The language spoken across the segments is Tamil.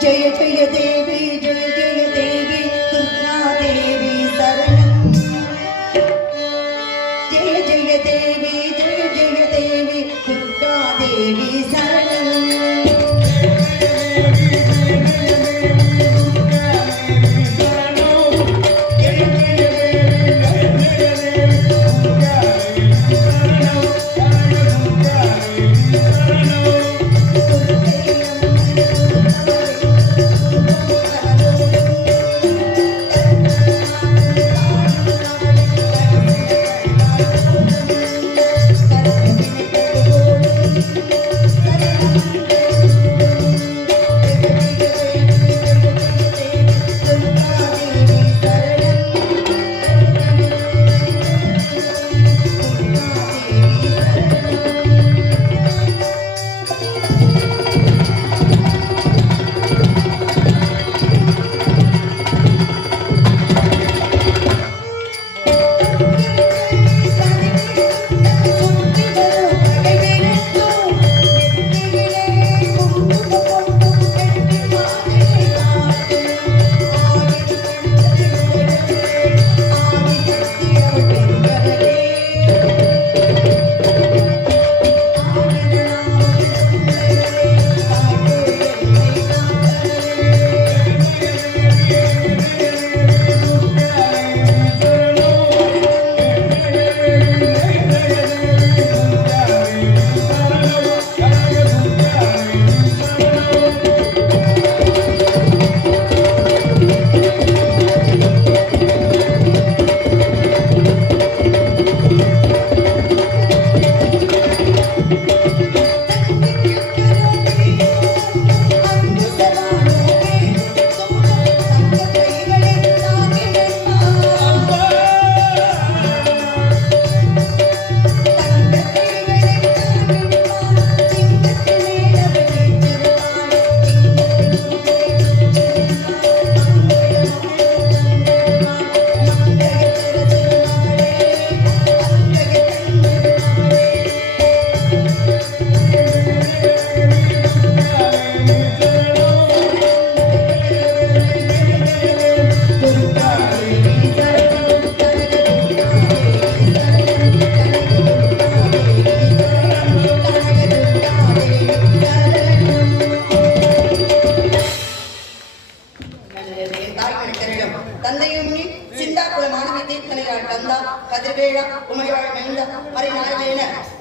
जय जय देवी जय जय देवी दुर्गा देवी शरणं जय जय देवी दुर्गा देवी शरणं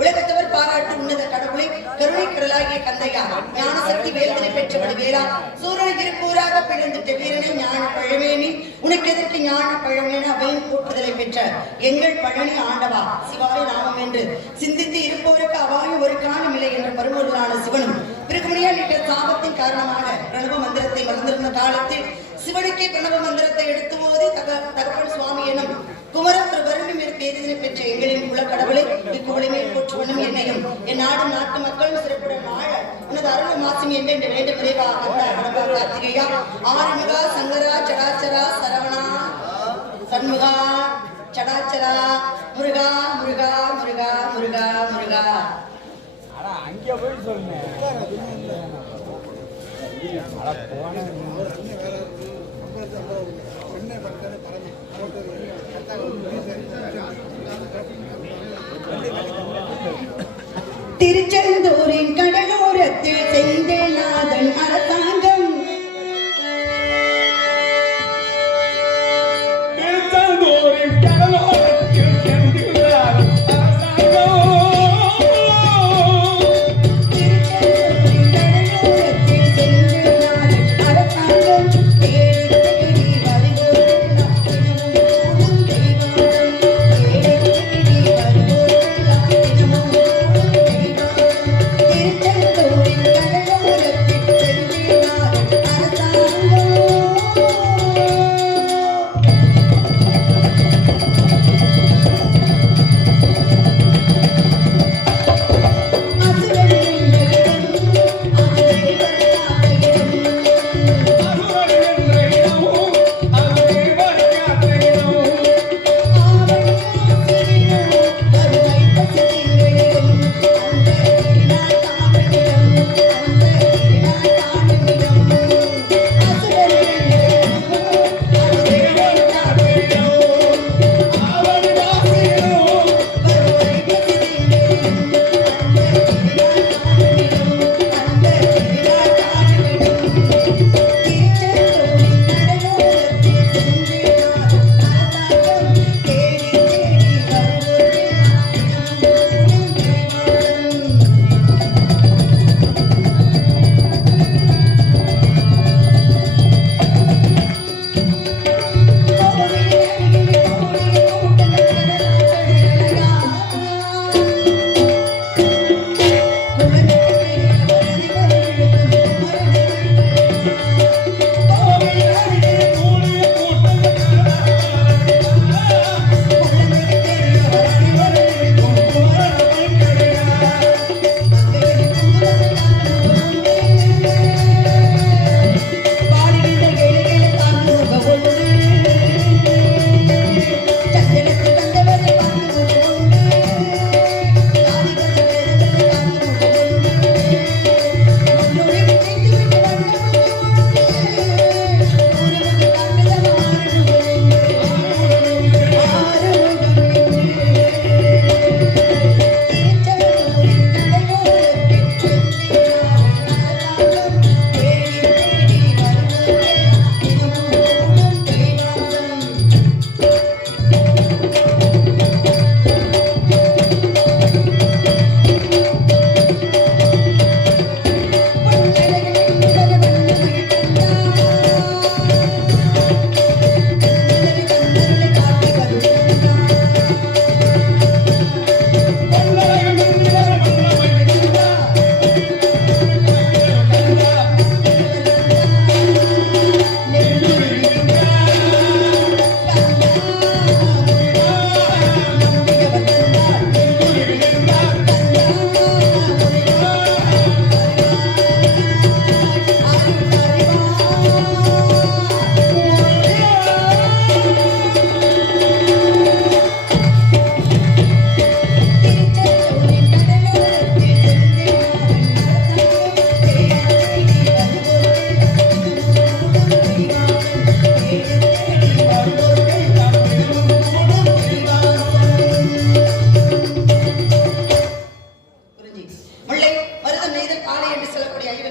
உலகத்தவர் பாராட்டு உன்னத கடவுளை கருணை கடலாகிய கந்தையா ஞான சக்தி வேல்தனை பெற்றவள் வேளா சூரனை திருப்பூராக பிளந்துட்ட வீரனை ஞான பழமேனி உனக்கு எதற்கு ஞான பழமேன அவையின் கூட்டுதலை பெற்ற எங்கள் பழனி ஆண்டவா சிவாய நாமம் என்று சிந்தித்து இருப்பவருக்கு அவாயும் ஒரு காணமில்லை என்ற பருமொருளான சிவனும் பிறகுமணியால் இட்ட சாபத்தின் காரணமாக பிரணவ மந்திரத்தை மறந்திருந்த காலத்தில் சிவனுக்கே பிரணவ மந்திரத்தை எடுத்து ஓதி தகப்பன் சுவாமி எனும் குமரர் வருடம் பேரிதனை பெற்ற எங்களின் குல கடவுளை இக்குவளைமை போற்றுவனும் என்னையும் என் நாடும் நாட்டு மக்களும் சிறப்புடன் வாழ உனது அருள் மாசம் என்று வேண்டும் விரைவா கார்த்திகையா ஆறுமுகா சங்கரா சடாச்சரா சரவணா சண்முகா சடாச்சரா முருகா முருகா முருகா முருகா முருகா அங்கே போய் சொல்லுங்க திருச்செந்தூரின் கடலோரத்தில் செந்தில்நாதன் அரசாங்கம் திருச்செந்தூரின் கடலோரத்தில் செந்தில்நாதன் அரசாங்கம்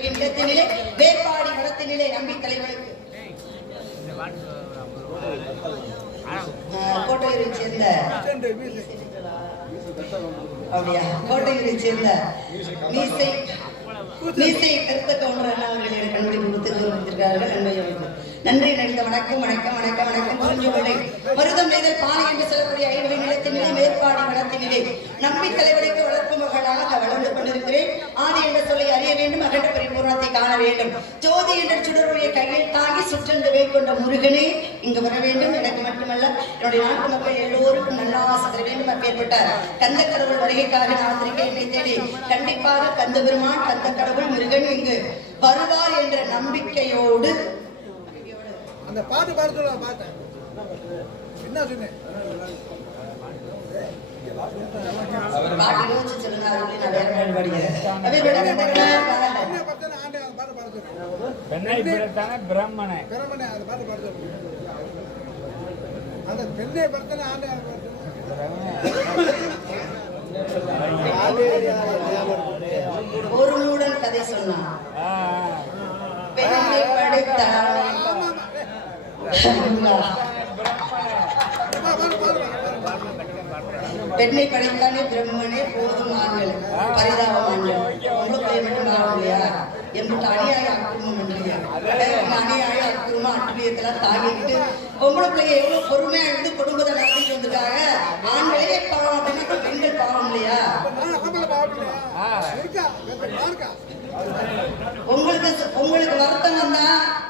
அருகே நிலத்தினிலே வேப்பாடி வளத்தினிலே நம்பி தலைவனுக்கு கோட்டையை சேர்ந்த அப்படியா கோட்டையை சேர்ந்த மீசை கருத்த கவுண்டர் அவர்கள் என் கண்மொழி கொடுத்து வந்திருக்கிறார்கள் நன்றி நிறைந்த வணக்கம் வணக்கம் வணக்கம் வணக்கம் புரிஞ்சுகொண்டே மருதம் நெய்தல் பானை என்று சொல்லக்கூடிய ஐவகை நிலத்தினிலே மேற்பாடி வளத்தினிலே நம்பி தலைவனுக்கு வளர்ப்பு மகளாக வளர்ந்து கொண்டிருக்கிறேன். ஆதி என்ற சொல்லை அறிய வேண்டும், அகண்ட பரிபூர்ணத்தை காண வேண்டும். ஜோதி என்ற சுடருடைய கையில் தாங்கி சுற்றென்று கொண்ட முருகனே இங்கு வர வேண்டும். எனக்கு மட்டுமல்ல, என்னுடைய நாட்டு மக்கள் எல்லோருக்கும் நல்ல ஆசை தர வேண்டும். அப்பேற்பட்ட கந்த கடவுள் வருகைக்காக நான் வந்திருக்கேன். என்னை தேடி கண்டிப்பாக கந்த பெருமான் கந்த கடவுள் முருகன் இங்கு வருவார் என்ற நம்பிக்கையோடு அந்த பாட்டு பாடுறத பார்த்தேன். என்ன சொன்னேன்? பாட்டு யோசிச்சு சொல்லுங்க. நான் வேற பெண்ணை பிறத்தான பிரம்மனே பிரம்மனே அந்த பாட்டு பாடுறது. அந்த பெண்ணை பிறத்தான ஆண்டு ஒரு மூடன் கதை சொன்னான். பெண்ணை படைத்தான் பெண்ணை படைத்தானே பிரம்மனே போதும் ஆண்கள் பரிதாபம் ஆண்கள் உங்களுக்கு மட்டும் ஆகலையா எம்பிட்டு அநியாய அக்குறமும் இல்லையா அநியாய அக்குறமா அட்டுலியத்தெல்லாம் தாங்கிட்டு பொம்பளை பிள்ளைங்க எவ்வளவு பொறுமையா இருந்து குடும்பத்தை நடத்திட்டு வந்திருக்காங்க. ஆண்களே பாவம் அப்படின்னா பெண்கள் பாவம் இல்லையா? உங்களுக்கு வருத்தம் வந்தா,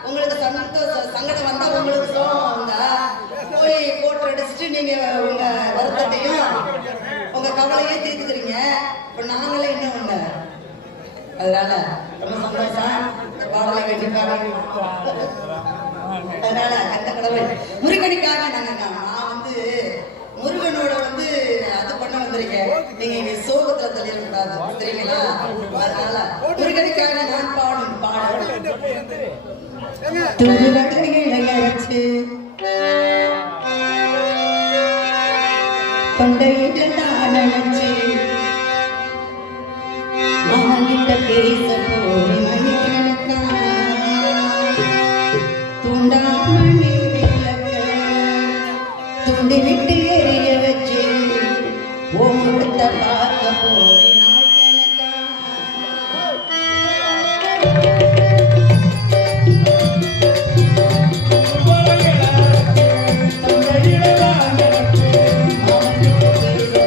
உங்களுக்கு சங்கடம் வந்தா, உங்களுக்கு சோகம் வந்தா போய் போட்டோ அடிச்சுட்டு நீங்க உங்க வருத்தத்தையும் உங்க கவலையே தீர்த்துக்கிறீங்க. இப்ப நாங்களே என்ன பண்ண? அதனால ரொம்ப சந்தோஷம். பாடலை வெட்டிக்காக அதனால கந்த கடவுள் முருகனுக்காக நான் வந்து முருகனோட வந்து அது பண்ண வந்திருக்கேன். நீங்க சோகத்துல தெரியக்கூடாது தெரியுங்களா? அதனால முருகனுக்காக நான் பாடும் பாடல் தொண்டையில நான் நினைச்சு அவன்கிட்ட பேச போய் மணிக்கணக்கா துண்டாமணி விளக்க துண்டி விட்டு எரிய வச்சு ஓடுத்த பார்க்க போய் நாள் கணக்கா தொண்டையில நான் நினைச்சு அவன்கிட்ட பேச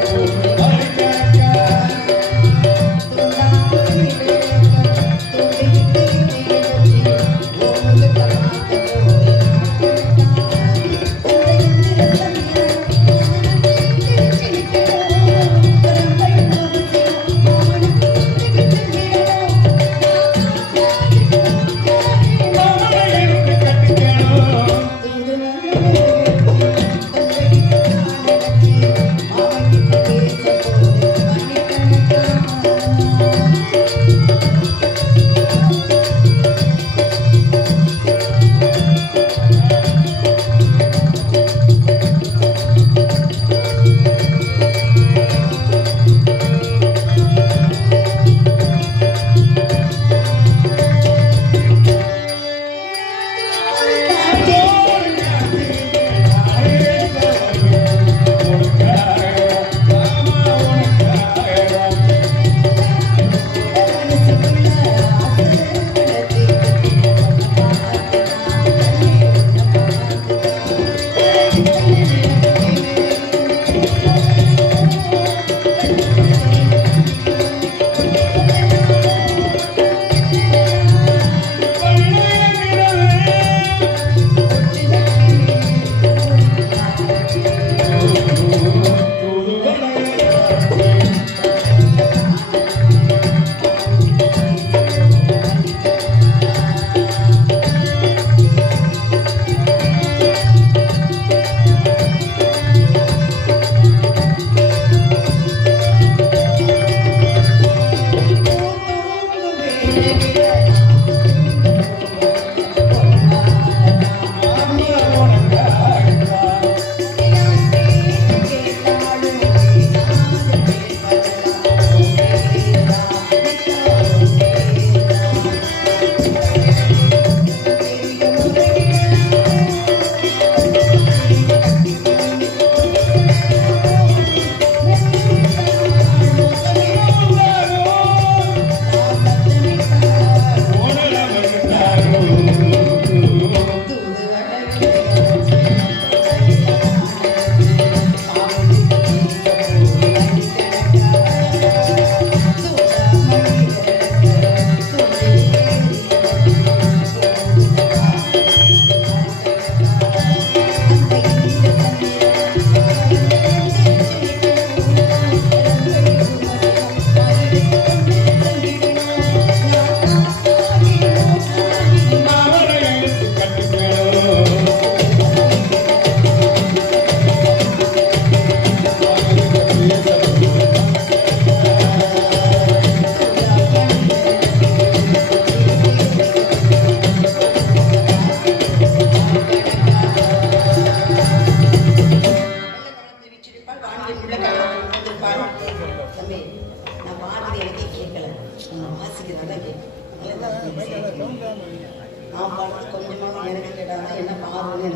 கொஞ்சமாக எனக்கு கேட்டாங்க என்ன பாருன்னு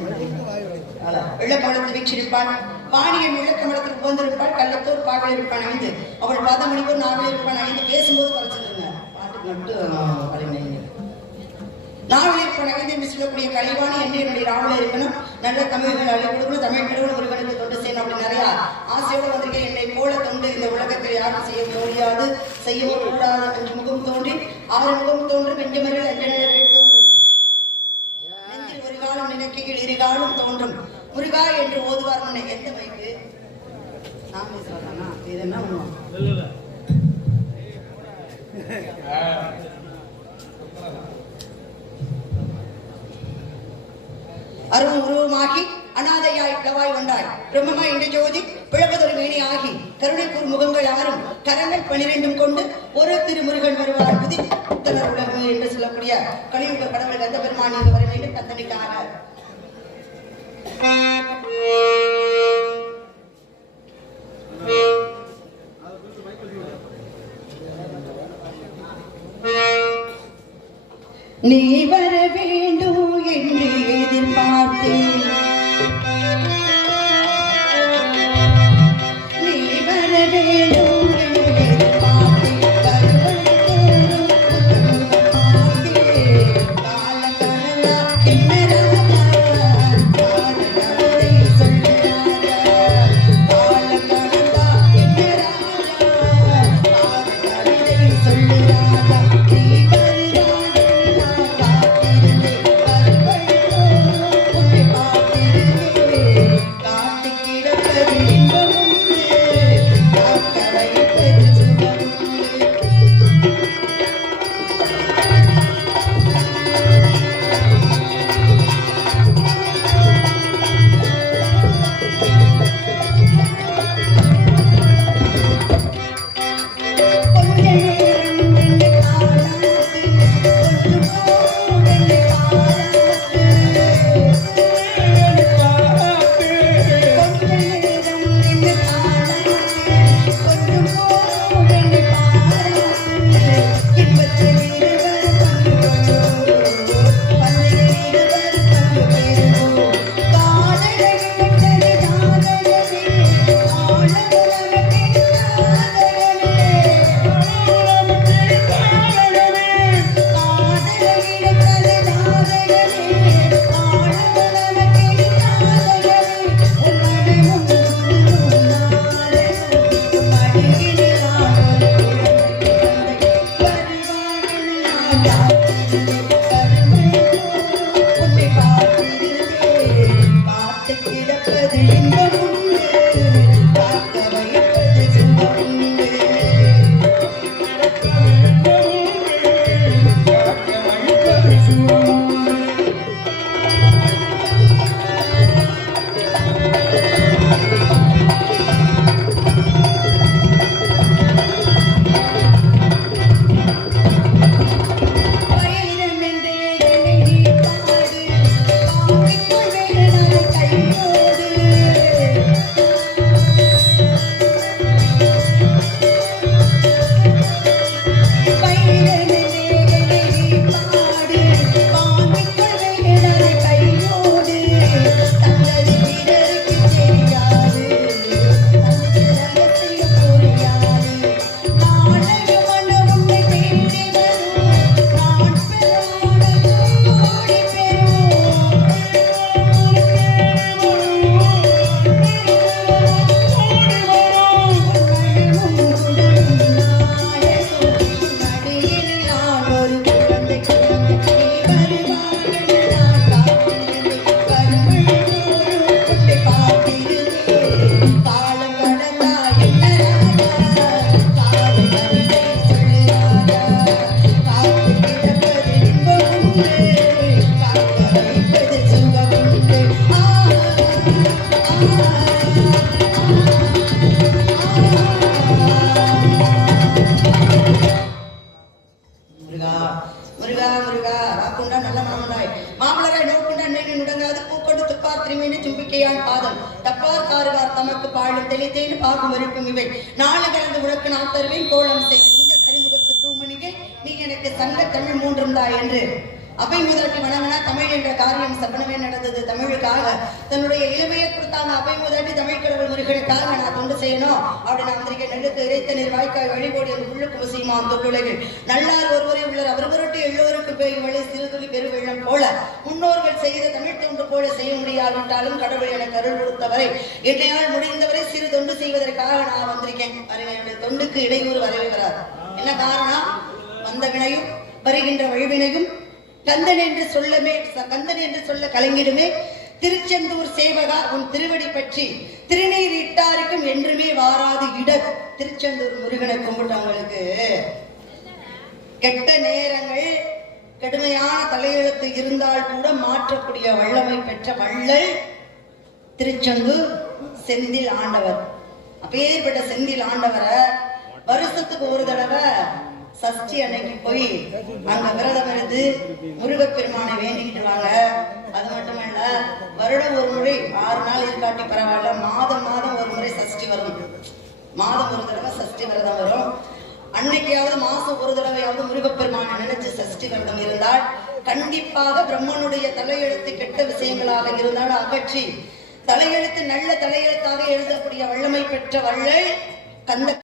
வெள்ளப்பாளத்தில் வீச்சிருப்பாள் பாணியன் விளக்கமலத்துக்கு போந்திருப்பாள் கள்ளத்தூர் பாடல் இருப்பான் ஐந்து அவள் பாதமணிக்கு நாவல் இருப்பான் ஐந்து பேசும்போது குறைச்சிருங்க பாட்டுக்கு மட்டும் நாவல் இருப்பான் ஐந்து என்று சொல்லக்கூடிய கலைவாணி என்னுடைய ராவல இருக்கணும் நல்ல தமிழ்கள் அள்ளி கொடுக்கணும் தமிழ் கடவுள் முருகனுக்கு தொண்டு செய்யணும் அப்படி நிறைய ஆசையோடு வந்திருக்கேன். என்னை போல தொண்டு இந்த உலகத்தில் யாரும் செய்ய முடியாது செய்யவும் கூடாது என்று முகம் தோன்றி அவர் முகம் தோன்றும் வெஞ்சமர்கள் அஞ்சனர்கள் தோன்றும் நெஞ்சில் ஒரு காலம் நினைக்கையில் இரு காலம் தோன்றும் முருகா என்று ஓதுவார் முன்னை எந்த மைக்கு நாமே சொல்லலாமா இது என்ன பண்ணுவோம் அருண் உருவமாகி அநாதையாய் பிளவாய் வந்தாய் பிரம்மமா இந்த ஜோதி பிழப்பதொரு மேனி ஆகி கருணைக்கூர் முகங்கள் ஆறும் கரங்கள் 12 கொண்டு ஒரு திருமுருகன் வருவார் புதித்தனர் உலகம் என்று சொல்லக்கூடிய கலியுக கடவுள் கந்த பெருமான் இங்கு வர வேண்டும் கத்தனைக்காக நீ வர வேண்டும் என்று எதிர்பார்த்தேன் நீ வர வேண்டும் என்று எதிர்பார்த்தேன் காலகாலா என்ன நாளை கலந்து உனக்கு நான் தருவேன் கோலம் செய் இந்த கரிமுகத்து தூமணிகள் நீ எனக்கு சங்க தமிழ் மூன்றுந்தாய் என்று அவை முதலாட்டி வணங்கினா தமிழ் என்ற காரியம் சபனமே நடந்தது. தமிழுக்காக தன்னுடைய இளமையை கொடுத்தாங்க. அவை முதலாட்டி தமிழ் கடவுள் முருகனுக்காக நான் தொண்டு செய்யணும் அப்படி நான் வந்திருக்கேன். நெல்லுக்கு இறைத்த நீர் வாய்க்காய் வழிபோடி அந்த உள்ளுக்கு முசியுமான் தொண்டுலகில் நல்லார் ஒருவரே உள்ளர் அவர் பொருட்டு எல்லோருக்கும் பெய்யும் மழை சிறுதுளி பெருவெள்ளம் போல முன்னோர்கள் செய்த தமிழ் தொண்டு போல செய்ய முடியாவிட்டாலும் கடவுள் எனக்கு அருள் கொடுத்தவரை என்னையால் முடிந்தவரை சிறு தொண்டு செய்வதற்காக நான் வந்திருக்கேன். என்னுடைய தொண்டுக்கு இடையூறு வரவே வராது. என்ன காரணம்? வந்த வினையும் வருகின்ற வழிவினையும் கந்தன் என்று சொல்ல கலங்கிடுமே. திருச்செந்தூர் சேவகா உன் திருவடி பற்றி திருநீர் இட்டாருக்கும் என்றுமே வாராது இடர். திருச்செந்தூர் முருகனை கும்பிட்டவங்களுக்கு கெட்ட நேரங்கள் கடுமையான தலையெழுத்து இருந்தால் கூட மாற்றக்கூடிய வல்லமை பெற்ற வள்ளல் திருச்செந்தூர் செந்தில் ஆண்டவர். அப்பேற்பட்ட செந்தில் ஆண்டவரை வருஷத்துக்கு ஒரு தடவை சஷ்டி அன்னைக்கு போய் அங்க விரதம் இருந்து முருகப்பெருமானை வேண்டிக்கிட்டு வாங்க. அது மட்டுமல்ல, வருடம் ஒரு முறை 6 நாள் இருக்காட்டி பரவாயில்ல, மாதம் ஒரு முறை சஷ்டி வரும். மாதம் ஒரு தடவை சஷ்டி விரதம் வரும். அன்னைக்காவது மாசம் ஒரு தடவையாவது முருகப்பெருமானை நினைச்சு சஷ்டி விரதம் இருந்தால் கண்டிப்பாக பிரம்மனுடைய தலையெழுத்து கெட்ட விஷயங்களாக இருந்தால் அகற்றி தலையெழுத்து நல்ல தலையெழுத்தாக எழுதக்கூடிய வல்லமை பெற்ற வள்ளல் கந்த